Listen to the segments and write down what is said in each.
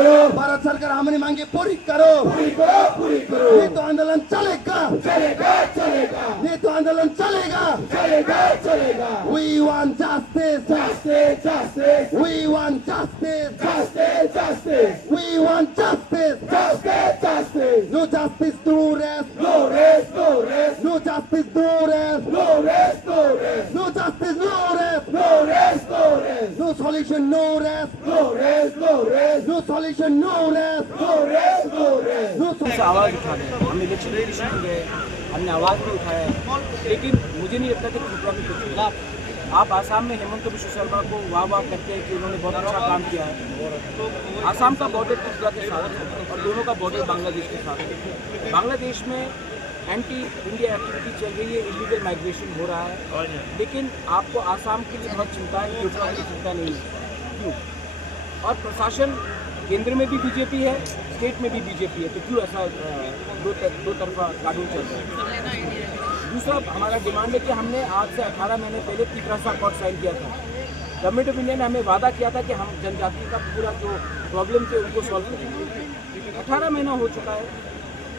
करो। भारत सरकार हमारी मांगे पूरी करो, पूरी करो, पूरी करो। ये तो आंदोलन चलेगा, चलेगा, चलेगा। ये तो आंदोलन चलेगा, चलेगा, चलेगा। We want justice, justice, justice. We want justice, justice, justice. We want justice, justice, justice. No justice, no rest, no rest, no rest. No justice, no rest, no rest, no rest. No justice, no rest, no rest, no rest. No solution, no rest, no rest, no rest. No solution, no rest, no rest, no rest. No से आवाज़ उठा रहे हैं। हम election commission में गए, हमने आवाज़ भी उठाया है, लेकिन मुझे नहीं लगता कि त्रिपुरा में कुछ होगा। आप आसाम में हेमंत बिश्व शर्मा को वाह वाह करते हैं कि उन्होंने बहुत अच्छा काम किया है। आसाम का बॉर्डर त्रिपुरा के साथ है और दोनों का बॉर्डर बांग्लादेश के साथ है। बांग्लादेश में एंटी इंडिया एक्टिविटी चल रही है, इलीगल माइग्रेशन हो रहा है, लेकिन आपको आसाम के लिए बहुत चिंता है, त्रिपुरा की चिंता नहीं है। क्यों? और प्रशासन केंद्र में भी बीजेपी है, स्टेट में भी बीजेपी है, तो क्यों ऐसा दो तरफा कानून चल रहा है? दूसरा हमारा डिमांड है कि हमने आज से 18 महीने पहले त्रिपुरा अकॉर्ड साइन किया था। गवर्नमेंट ऑफ इंडिया ने हमें वादा किया था कि हम जनजाति का पूरा जो प्रॉब्लम थे उनको सॉल्व करेंगे। 18 महीना हो चुका है,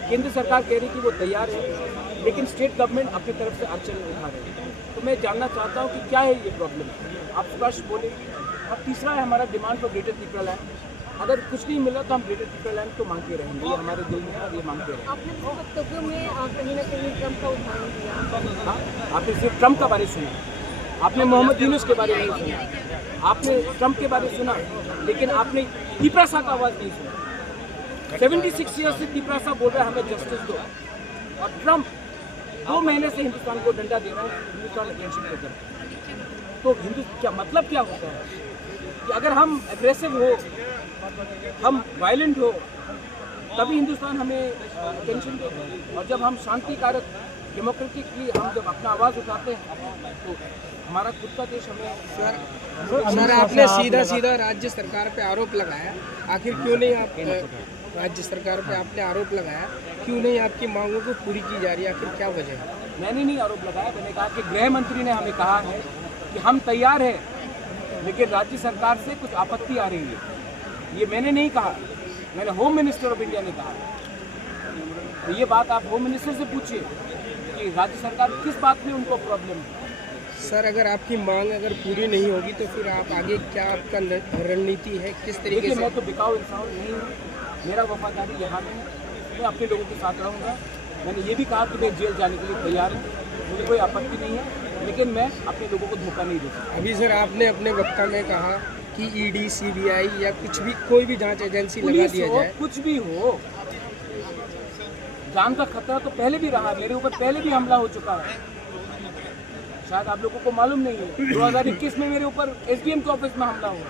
केंद्र सरकार कह रही कि वो तैयार है, लेकिन स्टेट गवर्नमेंट अपनी तरफ से अड़चन उठा रही है। तो मैं जानना चाहता हूँ कि क्या है ये प्रॉब्लम, आप स्पष्ट बोले। और तीसरा है हमारा demand for greater Tripura land. अगर कुछ नहीं मिला तो हम ग्रेटर त्रिपुरा लैंड तो मांगते रहेंगे, ये हमारे दिल में है और ये मांगते रहेंगे। आपने वक्तव्यों में कहीं ना कहीं ट्रम्प का उदाहरण दिया। हाँ, आपने सिर्फ ट्रम्प का बारे सुना, आपने मोहम्मद यूनुस के बारे में नहीं सुना, आपने ट्रम्प के बारे सुना, लेकिन आपने त्रिपुरा का आवाज़ नहीं सुना। 76 ईयर्स से त्रिपुरा बोल रहा है हमें जस्टिस दो, और ट्रम्प 2 महीने से हिंदुस्तान को डंडा दे रहा है, हिंदुस्तान अटेंशन पे कर रहा है। तो क्या मतलब क्या होता है कि अगर हम एग्रेसिव हो, हम वायलेंट हो, तभी हिंदुस्तान हमें अटेंशन देता है। और जब हम शांतिकारक डेमोक्रेटिकली हम जब अपना आवाज़ उठाते हैं तो हमारा खुद का देश हमें। सर आपने सीधा सीधा राज्य सरकार पे आरोप लगाया, आखिर क्यों नहीं आप राज्य सरकार पे आपने आरोप लगाया, क्यों नहीं आपकी मांगों को पूरी की जा रही है, आखिर क्या वजह है? मैंने नहीं आरोप लगाया, मैंने कहा कि गृह मंत्री ने हमें कहा है कि हम तैयार हैं, लेकिन राज्य सरकार से कुछ आपत्ति आ रही है। ये मैंने नहीं कहा, मैंने होम मिनिस्टर ऑफ इंडिया ने कहा। तो ये बात आप होम मिनिस्टर से पूछिए कि राज्य सरकार किस बात में उनको प्रॉब्लम है। सर अगर आपकी मांग अगर पूरी नहीं होगी तो फिर आप आगे क्या आपका रणनीति है, किस तरीके से? मैं तो बिकाऊ इंसान नहीं हूँ, मेरा वफादारी यहाँ नहीं है, मैं अपने लोगों के साथ रहूँगा। मैंने ये भी कहा कि मैं जेल जाने के लिए तैयार हूँ, मुझे कोई आपत्ति नहीं है, लेकिन मैं अपने लोगों को धोखा नहीं दूँगा। अभी सर आपने अपने वक्तव्य में कहा कि ईडी, सीबीआई या कुछ भी कोई भी जांच एजेंसी लगा दिया जाए, कुछ भी हो, जान का खतरा तो पहले भी रहा, मेरे ऊपर पहले भी हमला हो चुका है, शायद आप लोगों को मालूम नहीं है। 2021 में मेरे ऊपर एसडीएम के ऑफिस में हमला हुआ।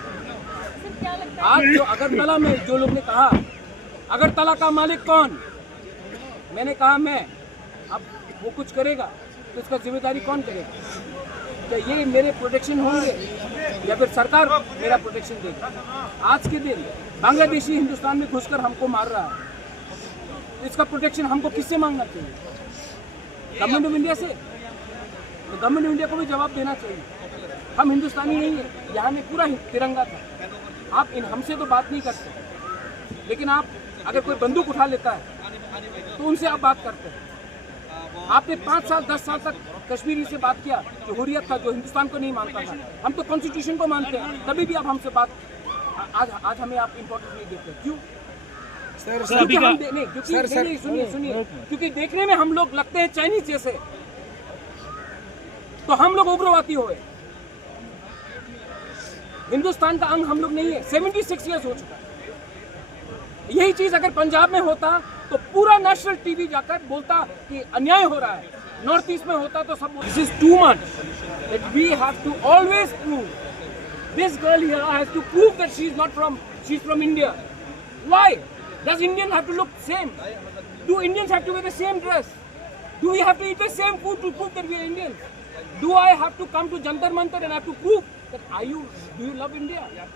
आज जो अगरतला में जो लोग ने कहा अगरतला का मालिक कौन, मैंने कहा मैं, अब वो कुछ करेगा तो इसका जिम्मेदारी कौन करेगा? क्या ये मेरे प्रोटेक्शन होंगे या फिर सरकार मेरा प्रोटेक्शन देगी? आज के दिन बांग्लादेशी हिंदुस्तान में घुसकर हमको मार रहा है, तो इसका प्रोटेक्शन हमको किससे मांगना चाहिए? गवर्नमेंट ऑफ इंडिया से? तो गवर्नमेंट ऑफ इंडिया को भी जवाब देना चाहिए। हम हिंदुस्तानी नहीं है, यहाँ में पूरा तिरंगा था। आप हमसे तो बात नहीं करते, लेकिन आप अगर कोई बंदूक उठा लेता है तो उनसे आप बात करते हैं। आपने 5 साल 10 साल तक कश्मीरी से बात किया जो हुर्रियत था, जो हिंदुस्तान को नहीं मानता था। हम तो कॉन्स्टिट्यूशन को मानते हैं, तभी भी आप हमसे बात आज हमें आप इम्पोर्टेंस नहीं देते। क्यों? सुनिए, क्योंकि देखने में हम लोग लगते हैं चाइनीज जैसे, तो हम लोग उग्रवादी हुए। हिंदुस्तान का अंग हम लोग नहीं है। 76 ईयर्स हो चुका है। यही चीज अगर पंजाब में होता तो पूरा नेशनल टीवी जाकर बोलता कि अन्याय हो रहा है, नॉर्थ ईस्ट में होता तो सब। This is too much that we have to always prove, this girl here has to prove that she is not from, she is from India. Why does Indian have to look same? Do Indians have to wear the same dress? Do we have to eat the same food to prove that we are Indians? Do I have to come to Jantar Mantar and have to prove that do you love India?